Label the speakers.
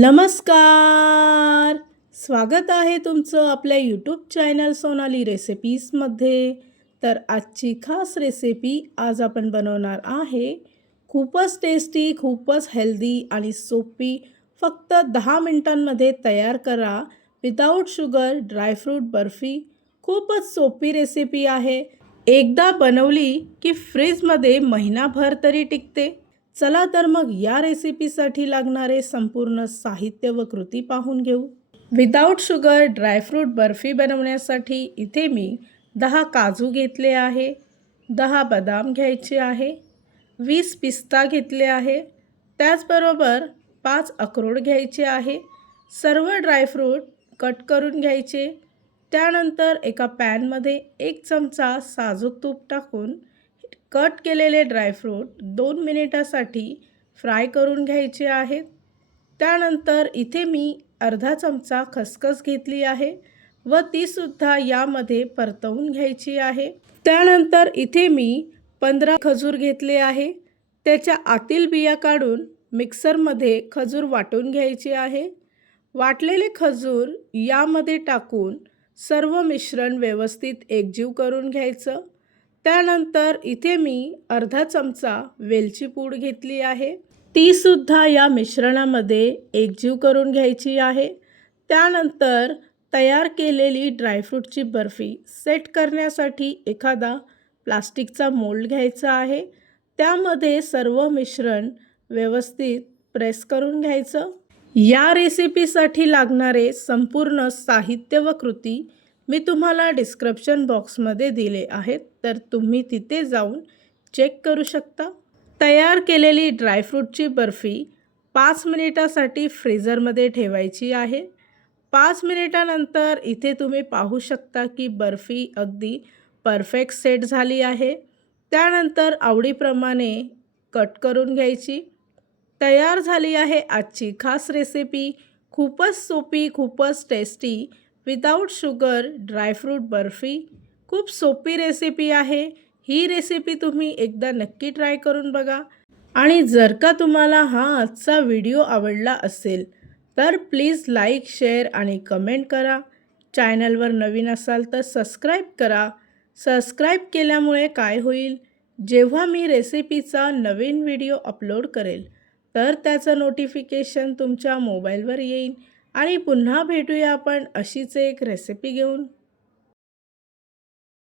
Speaker 1: नमस्कार! स्वागत आहे तुमचं आपल्या यूट्यूब चॅनल सोनाली रेसिपीजमध्ये तर आजची खास रेसिपी आज आपण बनवणार आहे. खूपच टेस्टी खूपच हेल्दी आणि सोपी फक्त दहा मिनटांमध्ये तयार करा. विदाऊट शुगर ड्रायफ्रूट बर्फी खूपच सोपी रेसिपी आहे. एकदा बनवली की फ्रीजमध्ये महिनाभर तरी टिकते. चला तर मग या रेसिपीसाठी लागणारे संपूर्ण साहित्य व कृती पाहून घेऊ. विदाऊट शुगर ड्रायफ्रूट बर्फी बनवण्यासाठी इथे मी दहा काजू घेतले आहे दहा बदाम घ्यायचे आहे वीस पिस्ता घेतले आहे त्याचबरोबर पाच अक्रोड घ्यायचे आहे सर्व ड्रायफ्रूट कट करून घ्यायचे त्यानंतर एका पॅनमध्ये एक चमचा साजूक तूप टाकून कट केलेले ड्रायफ्रूट दोन मिनिटासाठी फ्राय करून घ्यायचे आहेत. त्यानंतर इथे मी अर्धा चमचा खसखस घेतली आहे व तीसुद्धा यामध्ये परतवून घ्यायची आहे. त्यानंतर इथे मी पंधरा खजूर घेतले आहे. त्याच्या आतील बिया काढून मिक्सरमध्ये खजूर वाटून घ्यायचे आहे. वाटलेले खजूर यामध्ये टाकून सर्व मिश्रण व्यवस्थित एकजीव करून घ्यायचं. त्यानंतर इथे मी अर्धा चमचा वेलची पूड घेतली आहे. तीसुद्धा या मिश्रणामध्ये एकजीव करून घ्यायची आहे. त्यानंतर तयार केलेली ड्रायफ्रूटची बर्फी सेट करण्यासाठी एखादा प्लास्टिकचा मोल्ड घ्यायचा आहे. त्यामध्ये सर्व मिश्रण व्यवस्थित प्रेस करून घ्यायचं. या रेसिपीसाठी लागणारे संपूर्ण साहित्य व कृती मी तुम्हाला डिस्क्रिप्शन बॉक्समध्ये दिले आहेत तर तुम्ही तिथे जाऊन चेक करू शकता. तयार केलेली ड्रायफ्रूटची बर्फी पाच मिनिटासाठी फ्रीझरमध्ये ठेवायची आहे. पाच मिनिटानंतर इथे तुम्ही पाहू शकता की बर्फी अगदी परफेक्ट सेट झाली आहे. त्यानंतर आवडीप्रमाणे कट करून घ्यायची. तयार झाली आहे आजची खास रेसिपी खूपच सोपी खूपच tasty without sugar dry fruit barfi खूप सोपी रेसिपी आहे. ही रेसिपी तुम्ही एकदा नक्की ट्राय करून बघा. आणि जर का तुम्हाला हा आजचा व्हिडिओ आवडला असेल तर प्लीज लाईक शेअर आणि कमेंट करा. चॅनलवर नवीन असाल तर सबस्क्राईब करा. सबस्क्राईब केल्यामुळे काय होईल? जेव्हा मी रेसिपीचा नवीन व्हिडिओ अपलोड करेल तर त्याचं नोटिफिकेशन तुमच्या मोबाईलवर येईल. आणि पुन्हा भेटूया आपण अशीच एक रेसिपी घेऊन.